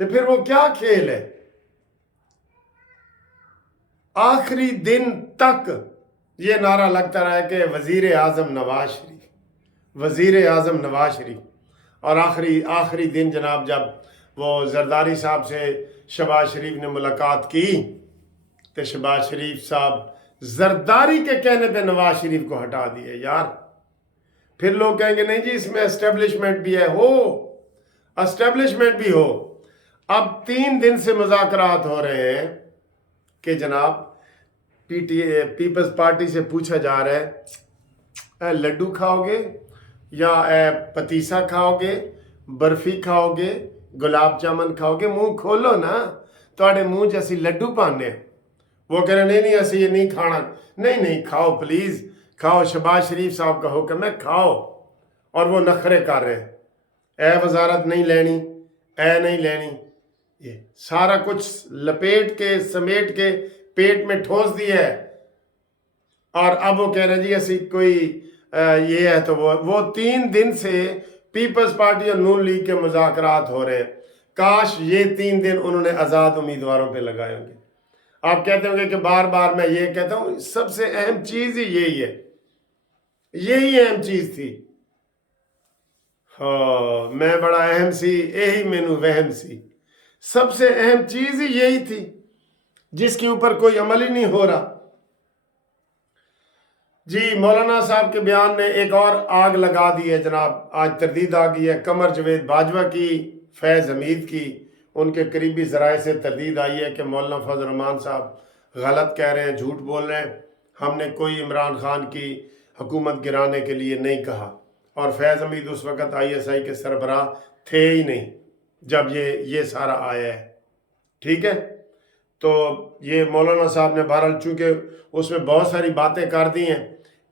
تو پھر وہ کیا کھیل ہے؟ آخری دن تک یہ نعرہ لگتا رہا کہ وزیر اعظم نواز شریف، وزیر اعظم نواز شریف، اور آخری دن جناب جب وہ زرداری صاحب سے شہباز شریف نے ملاقات کی تو شہباز شریف صاحب زرداری کے کہنے پہ نواز شریف کو ہٹا دیے. یار پھر لوگ کہیں گے نہیں جی اس میں اسٹیبلشمنٹ بھی ہے. ہو اسٹیبلشمنٹ بھی ہو. اب 3 دن سے مذاکرات ہو رہے ہیں کہ جناب پیپلز پارٹی سے پوچھا جا رہا ہے اے لڈو کھاؤ گے یا اے پتیسا کھاؤ گے، برفی کھاؤ گے، گلاب جامن کھاؤ گے؟ منہ کھولو نا، تھوڑے منہ جیسی لڈو پانے. وہ کہہ رہے نہیں اسی یہ نہیں کھانا. نہیں کھاؤ پلیز کھاؤ، شہباز شریف صاحب کا حکم ہے کھاؤ. اور وہ نخرے کر رہے ہیں اے وزارت نہیں لینی، اے نہیں لینی. یہ سارا کچھ لپیٹ کے سمیٹ کے پیٹ میں ٹھوس دیا ہے. اور اب وہ کہہ رہے جی اسی کوئی یہ ہے. تو وہ 3 دن سے پیپلز پارٹی اور نون لیگ کے مذاکرات ہو رہے ہیں. کاش یہ 3 دن انہوں نے آزاد امیدواروں پہ لگائے ہوں گے. آپ کہتے ہوں گے کہ بار بار میں یہ کہتا ہوں، سب سے اہم چیز ہی یہی ہے، یہی اہم چیز تھی. ہاں میں بڑا اہم سی، یہی مینو وہم سی. سب سے اہم چیز ہی یہی تھی جس کے اوپر کوئی عمل ہی نہیں ہو رہا. جی مولانا صاحب کے بیان نے ایک اور آگ لگا دی ہے جناب. آج تردید آ گئی ہے قمر جاوید باجوہ کی، فیض حمید کی. ان کے قریبی ذرائع سے تردید آئی ہے کہ مولانا فضل الرحمان صاحب غلط کہہ رہے ہیں، جھوٹ بول رہے ہیں. ہم نے کوئی عمران خان کی حکومت گرانے کے لیے نہیں کہا. اور فیض حمید اس وقت ISI کے سربراہ تھے ہی نہیں جب یہ سارا آیا ہے. ٹھیک ہے، تو یہ مولانا صاحب نے بہرحال چونکہ اس میں بہت ساری باتیں کر دی ہیں،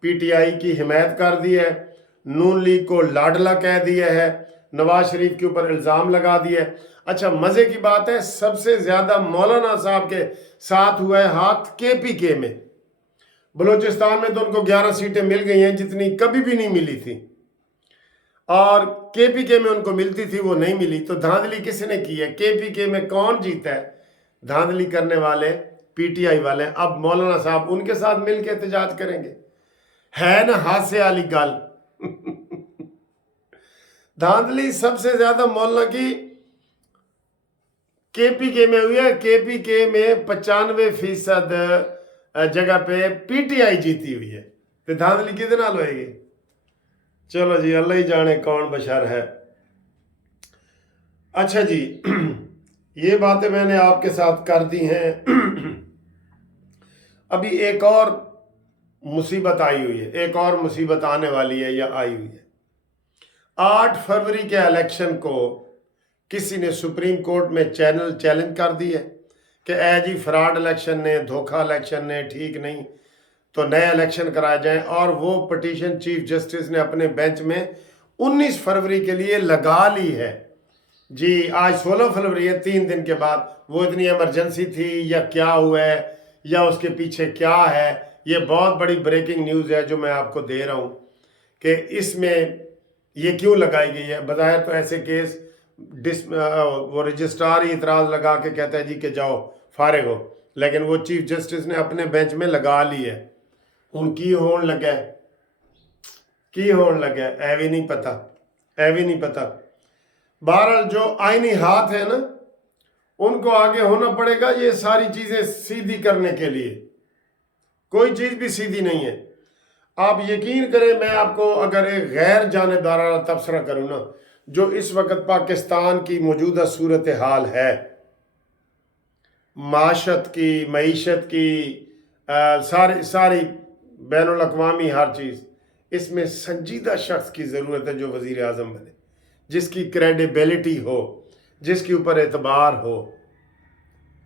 PTI کی حمایت کر دی ہے، نون لیگ کو لاڈلا کہہ دیا ہے، نواز شریف کے اوپر الزام لگا دیا ہے. اچھا مزے کی بات ہے سب سے زیادہ مولانا صاحب کے ساتھ ہوا ہے ہاتھ KPK میں. بلوچستان میں تو ان کو 11 سیٹیں مل گئی ہیں جتنی کبھی بھی نہیں ملی تھی، اور KPK میں ان کو ملتی تھی وہ نہیں ملی. تو دھاندلی کس نے کی ہے؟ KPK میں کون جیتا ہے؟ دھاندلی کرنے والے PTI والے. اب مولانا صاحب ان کے ساتھ مل کے احتجاج کریں گے؟ ہے نا ہاسے والی گل. دھاندلی سب سے زیادہ مولانا کی KPK میں ہوئی ہے. KPK میں 95% جگہ پہ PTI جیتی ہوئی ہے. تو دھاندلی کدھر نال ہوئے گی؟ چلو جی اللہ ہی جانے کون بشر ہے. اچھا جی یہ باتیں میں نے آپ کے ساتھ کر دی ہیں. ابھی ایک اور مصیبت آئی ہوئی ہے، ایک اور مصیبت آنے والی ہے یا آئی ہوئی ہے. 8 فروری کے الیکشن کو کسی نے سپریم کورٹ میں چیلنج کر دی ہے کہ اے جی فراڈ الیکشن نے، دھوکہ الیکشن نے، ٹھیک نہیں، تو نئے الیکشن کرائے جائیں. اور وہ پٹیشن چیف جسٹس نے اپنے بینچ میں 19 فروری کے لیے لگا لی ہے. جی آج 16 فروری ہے، 3 دن کے بعد. وہ اتنی ایمرجنسی تھی یا کیا ہوا ہے یا اس کے پیچھے کیا ہے؟ یہ بہت بڑی بریکنگ نیوز ہے جو میں آپ کو دے رہا ہوں کہ اس میں یہ کیوں لگائی گئی ہے. بظاہر تو ایسے کیس وہ رجسٹرار ہی اعتراض لگا کے کہتا ہے جی کہ جاؤ فارغ ہو، لیکن وہ چیف جسٹس نے اپنے بینچ میں لگا لی ہے. ہوں کی ہون لگا ہے، کی ہون لگا ہے اے بھی نہیں پتا، اے بھی نہیں پتا. بہرحال جو آئینی ہاتھ ہے نا ان کو آگے ہونا پڑے گا یہ ساری چیزیں سیدھی کرنے کے لیے. کوئی چیز بھی سیدھی نہیں ہے. آپ یقین کریں میں آپ کو اگر ایک غیر جانبدارانہ تبصرہ کروں نا، جو اس وقت پاکستان کی موجودہ صورتحال ہے، معاشت کی ساری بین الاقوامی ہر چیز، اس میں سنجیدہ شخص کی ضرورت ہے جو وزیر اعظم بنے، جس کی کریڈیبلٹی ہو، جس کے اوپر اعتبار ہو.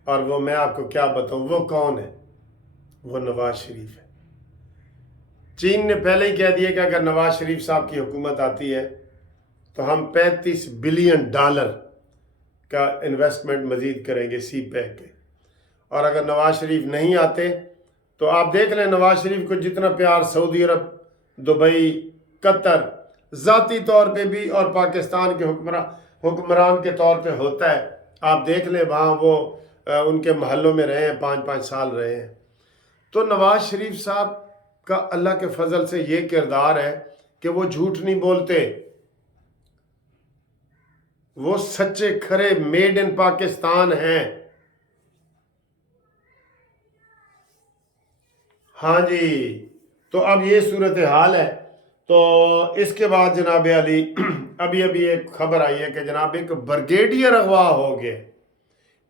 اور وہ میں آپ کو کیا بتاؤں وہ کون ہے؟ وہ نواز شریف ہے. چین نے پہلے ہی کہہ دیا کہ اگر نواز شریف صاحب کی حکومت آتی ہے تو ہم $35 بلین کا انویسٹمنٹ مزید کریں گے سی پیک کے. اور اگر نواز شریف نہیں آتے تو آپ دیکھ لیں نواز شریف کو جتنا پیار سعودی عرب، دبئی، قطر ذاتی طور پہ بھی اور پاکستان کے حکمران کے طور پہ ہوتا ہے، آپ دیکھ لیں وہاں وہ ان کے محلوں میں رہے ہیں، 5-5 سال رہے ہیں۔ تو نواز شریف صاحب کا اللہ کے فضل سے یہ کردار ہے کہ وہ جھوٹ نہیں بولتے، وہ سچے کھرے میڈ ان پاکستان ہیں۔ ہاں جی، تو اب یہ صورتحال ہے۔ تو اس کے بعد جناب علی ابھی ایک خبر آئی ہے کہ جناب ایک برگیڈیئر اغوا ہو گئے،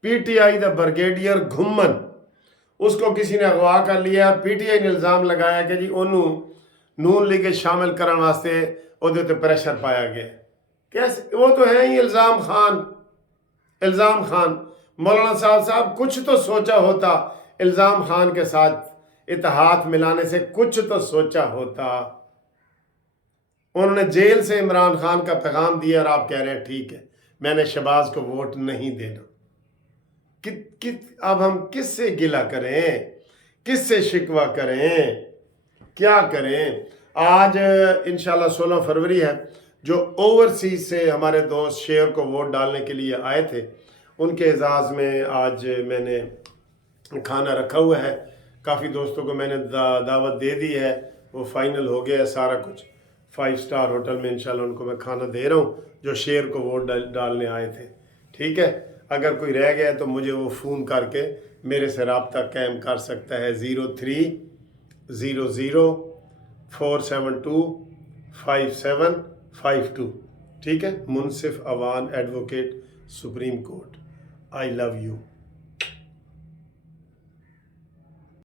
P T I the brigadier گھمن، اس کو کسی نے اغوا کر لیا۔ پی ٹی آئی نے الزام لگایا کہ جی انہوں نون لیگ شامل کرنے واسطے وہ پریشر پایا گیا۔ کیسے؟ وہ تو ہیں ہی الزام خان۔ مولانا صاحب کچھ تو سوچا ہوتا، الزام خان کے ساتھ اتحاد ملانے سے کچھ تو سوچا ہوتا۔ انہوں نے جیل سے عمران خان کا پیغام دیا اور آپ کہہ رہے ہیں ٹھیک ہے میں نے شہباز کو ووٹ نہیں دینا۔ اب ہم کس سے گلہ کریں، کس سے شکوہ کریں، کیا کریں؟ آج انشاءاللہ 16 فروری ہے، جو اوورسیز سے ہمارے دوست شیئر کو ووٹ ڈالنے کے لیے آئے تھے، ان کے اعزاز میں آج میں نے کھانا رکھا ہوا ہے۔ کافی دوستوں کو میں نے دعوت دے دی ہے، وہ فائنل ہو گیا ہے سارا کچھ۔ 5 سٹار ہوٹل میں انشاءاللہ ان کو میں کھانا دے رہا ہوں جو شیئر کو ووٹ ڈالنے آئے تھے، ٹھیک ہے؟ اگر کوئی رہ گیا تو مجھے وہ فون کر کے میرے سے رابطہ قائم کر سکتا ہے، 030047255752، ٹھیک ہے؟ Munsif Awan advocate, supreme court. I love you.